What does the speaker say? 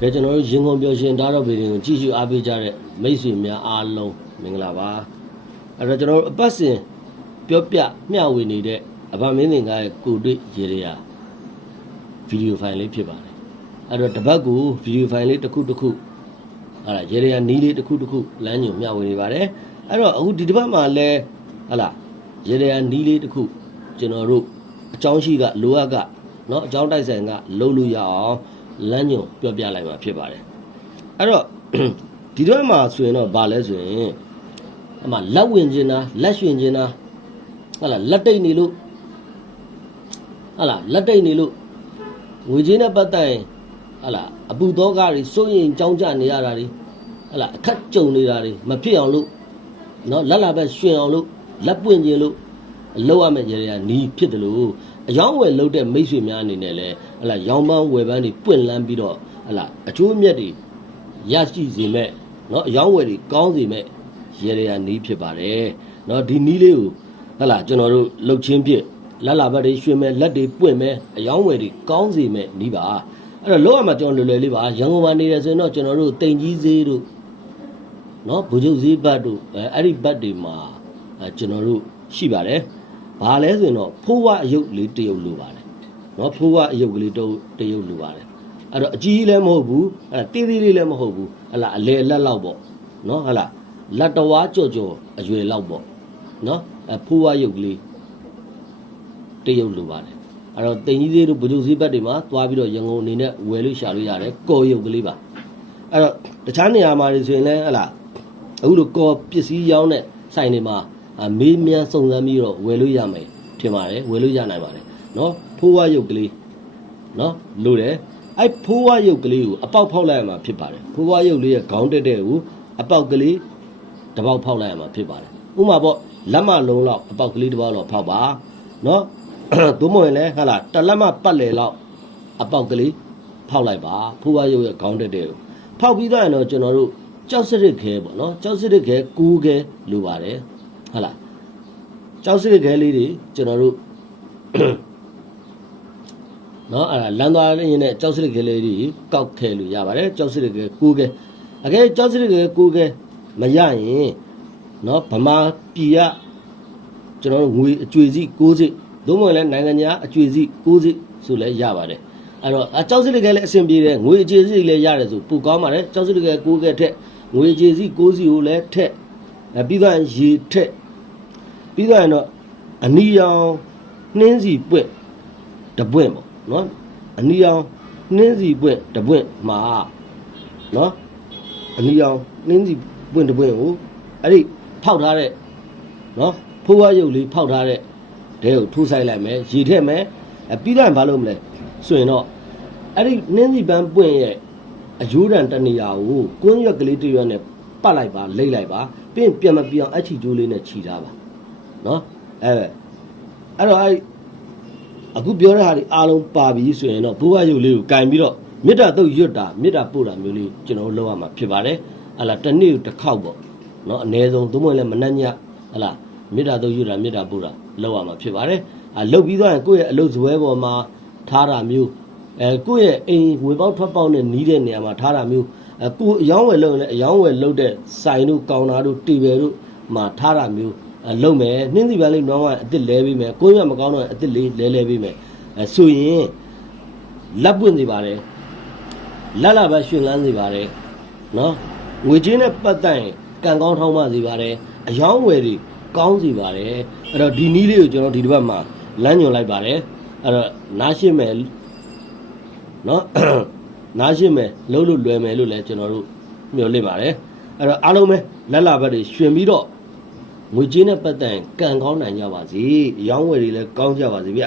ကဲကျွန်တော်တို့ရင်ကုန်ပြောရှင်ဒါတော့ဗီဒီယိုကိုကြည့်ရှုအားပေးကြတဲ့မိတ်ဆွေများအားလုံးမင်္ဂလာပါအဲ့တော့ကျွန်တော်တို့အပတ်စဉ်ပြောပြမျှဝေနေတဲ့အဗမင်းသင်္ကားရဲ့ကိုတွေ့ရေရရာဗီဒီယိုဖိုင်လေးဖြစ်ပါတယ်အဲ့တော့တစ်ပတ်ကိုဗီဒီယိုဖိုင်လေးတစ်ခုတစ်ခုဟာလာရေရရာနီးလေးတစ်ခုတစ်ခုလမ်းညွန်မျှဝေနေပါတယ်အဲ့တော့အခုဒီတစ်ပတ်မှာလဲဟာလာရေရရာနီးလေးတစ်ခုကျွန်တော်တို့အကြောင်းရှိကလိုအပ်ကเนาะအကြောင်းတိုက်ဆိုင်ကလုံးလို့ရအောင် လမ်းညွန်ပြောပြလိုက်မှာဖြစ်ပါတယ်အဲ့တော့ဒီတော့မှာဆိုရင်တော့ဗာလဲဆိုရင်အမှလက်ဝင်ခြင်းလားလက်ရှင်ခြင်းလားဟုတ်လားလက်တိတ်နေလို့ဟုတ်လားလက်တိတ်နေလို့ငွေချင်းနဲ့ပတ်သက်ရင်ဟုတ်လားအပူတော့ကတွေစိုးရင်ကြောင်းကြနေရတာတွေဟုတ်လားအခက်ကြုံနေတာတွေမဖြစ်အောင်လို့နော်လက်လာပဲရှင်အောင်လို့လက်ပွင့်ခြင်းလို့ လောက်ရမယ့်ရေရာနီးဖြစ်တယ်လို့အယောင်းဝယ်လုပ်တဲ့မိတ်ဆွေများအနေနဲ့လည်းဟလာရောင်းပန်းဝယ်ပန်းတွေပွင့်လန်းပြီးတော့ဟလာအကျိုးအမြတ်တွေရရှိစေမဲ့เนาะအယောင်းဝယ်တွေကောင်းစေမဲ့ရေရာနီးဖြစ်ပါတယ်เนาะဒီနီးလေးကိုဟလာကျွန်တော်တို့လှုပ်ချင်းဖြစ်လက်လာဘက်တွေရွှင်မဲ့လက်တွေပွင့်မဲ့အယောင်းဝယ်တွေကောင်းစေမဲ့နီးပါအဲ့တော့လောက်ရမှာကျွန်တော်လွယ်လွယ်လေးပါရန်ကုန်မှာနေရဆိုရင်တော့ကျွန်တော်တို့တိမ်ကြီးဈေးတို့ နော်ဗိုလ်ချုပ်ဈေးဘတ်တို့အဲအဲ့ဒီဘတ်တွေမှာအဲကျွန်တော်တို့ရှိပါတယ်။ ဘာလဲဆိုရင်တော့ဖိုးဝအယုတ်လေးတစ်ယုတ်လိုပါတယ်။နော်ဖိုးဝအယုတ်ကလေးတစ်တစ်ယုတ်လိုပါတယ်။အဲ့တော့အကြီးကြီးလည်းမဟုတ်ဘူးအဲတေးသေးလေးလည်းမဟုတ်ဘူးဟလာအလေအလက်လောက်ပေါ့နော်ဟလာလက်တော်ဝါကြော့ကြော့အရွယ်လောက်ပေါ့နော်အဲဖိုးဝယုတ်ကလေးတစ်ယုတ်လိုပါတယ်။အဲ့တော့တင်ကြီးသေးတို့ဗိုလ်ချုပ်ဈေးဘတ်တွေမှာသွားပြီးတော့ရန်ကုန်အနေနဲ့ဝယ်လို့ရှာလို့ရတယ်ကော်ယုတ်ကလေးပါ။အဲ့တော့တခြားနေရာမှာတွေဆိုရင်လည်းဟလာအခုလိုကောပစ္စည်းရောင်းတဲ့ဆိုင်တွေမှာအာ မေးမြန်းစုံစမ်းပြီးတော့ဝယ်လို့ရမယ်ထင်ပါတယ်ဝယ်လို့ရနိုင်ပါတယ်နော်ဖိုးဝါရုပ်ကလေးနော်လို့တယ်အဲ့ဖိုးဝါရုပ်ကလေးကိုအပေါက်ဖောက်လိုက်ရမှာဖြစ်ပါတယ်ဖိုးဝါရုပ်လေးရဲ့ခေါင်းတက်တဲ့ကိုအပေါက်ကလေးတစ်ပေါက်ဖောက်လိုက်ရမှာဖြစ်ပါတယ်ဥပမာပေါ့လက်မလုံးလောက်အပေါက်ကလေးတစ်ပေါက်လောက်ဖောက်ပါနော်သို့မဟုတ်ရင်လည်းဟာလာတစ်လက်မပတ်လေလောက်အပေါက်ကလေးဖောက်လိုက်ပါဖိုးဝါရုပ်ရဲ့ခေါင်းတက်တဲ့ကိုဖောက်ပြီးတော့ရင်တော့ကျွန်တော်တို့ကြောက်စရစ်ခဲပေါ့နော်ကြောက်စရစ်ခဲကူးခဲလိုပါတယ် ဟုတ်လားကြောက်စရစ်ခဲလေးတွေကျွန်တော်တို့နော်အဲ့ဒါလမ်းသွားရင်းနဲ့ကြောက်စရစ်ခဲလေးတွေကောက်ခဲလို့ရပါတယ်ကြောက်စရစ်ခဲကူးခဲအကဲကြောက်စရစ်ခဲကူးခဲမရရင်နော်ဗမာပြည်ကကျွန်တော်တို့ငွေအကျွေစီ6စိသို့မဟုတ်လည်းနိုင်ငံခြားအကျွေစီ6စိဆိုလည်းရပါတယ်အဲ့တော့အကြောက်စရစ်ခဲလည်းအဆင်ပြေတယ်ငွေအကျွေစီလည်းရတယ်ဆိုပိုကောင်းပါတယ်ကြောက်စရစ်ခဲကူးခဲထက်ငွေအကျွေစီ6စီကိုလည်းထက် အဲပြီးတော့ရေထက်ပြီးတော့ရင်တော့အနီရောင်နှင်းစီပွင့်တပွင့်ပေါ့နော်အနီရောင်နှင်းစီပွင့်တပွင့်မှာနော်အနီရောင်နှင်းစီပွင့်တပွင့်ကိုအဲ့ဒီဖောက်ထားတဲ့နော်ဖိုးဝါးရုပ်လေးဖောက်ထားတဲ့ဒဲကိုထိုးဆိုင်လိုက်မယ်ရေထက်မယ်အပြီးတော့ဘာလုပ်မလဲဆိုရင်တော့အဲ့ဒီနှင်းစီပန်းပွင့်ရဲ့အယိုးတန်တနေရာကိုကွန်းရွက်ကလေးတစ်ရွက်နဲ့ ပတ်လိုက်ပါလိမ့်လိုက်ပါပြီးရင်ပြန်မပြောင်းအချီကျိုးလေးနဲ့ခြီထားပါနော်အဲအဲ့တော့အဲ့အခုပြောတဲ့ဟာတွေအားလုံးပါပြီဆိုရင်တော့ဘိုးဘရုပ်လေးကိုကင်ပြီးတော့မေတ္တာတုတ်ရွတ်တာမေတ္တာပို့တာမျိုးလေးကျွန်တော်တို့လုပ်ရမှာဖြစ်ပါတယ်ဟလာတစ်နေ့ကိုတစ်ခေါက်ပေါ့နော်အနည်းဆုံးသို့မဟုတ်လည်းမနှက်ညဟလာမေတ္တာတုတ်ရွတ်တာမေတ္တာပို့တာလုပ်ရမှာဖြစ်ပါတယ်အလုပ်ပြီးသွားရင်ကိုယ့်ရဲ့အလုပ်ဇွဲပေါ်မှာထားတာမျိုးအဲကိုယ့်ရဲ့အိမ်ဝေပေါက်ထွက်ပေါက်နဲ့နီးတဲ့နေရာမှာထားတာမျိုး အဲကိုယ်အယောင်းဝယ်လုပ်ရင်လည်းအယောင်းဝယ်လုပ်တဲ့ဆိုင်တို့ကောင်တာတို့တေဘယ်တို့မှာထားတာမျိုးအဲလုပ်မယ်နှင်းစီပန်းလေးနောင်းကအစ်စ်လဲပေးမယ်ကိုယ်ရမကောင်းတော့အစ်စ်လေးလဲလဲပေးမယ်အဲဆိုရင်လက်ပွင့်စေပါတယ်လက်လာပဲရှင်လန်းစေပါတယ်နော်ငွေချင်းနဲ့ပတ်သက်ရင်ကံကောင်းထောင်းမစေပါတယ်အယောင်းဝယ်တွေကောင်းစေပါတယ်အဲ့တော့ဒီနီးလေးကိုကျွန်တော်ဒီတစ်ပတ်မှာလမ်းညွှန်လိုက်ပါတယ်အဲ့တော့နားရှင်းမယ်နော် နားရှင်းမယ်လှုပ်လို့လွယ်မယ်လို့လည်းကျွန်တော်တို့မျှော်လင့်ပါတယ်အဲ့တော့အားလုံးပဲလက်လာဘက်တွေရှင်ပြီးတော့ငွေချင်းနဲ့ပတ်သက်ရင်ကံကောင်းနိုင်ကြပါစေအယောင်းဝယ်တွေလည်းကောင်းကြပါစေဗျ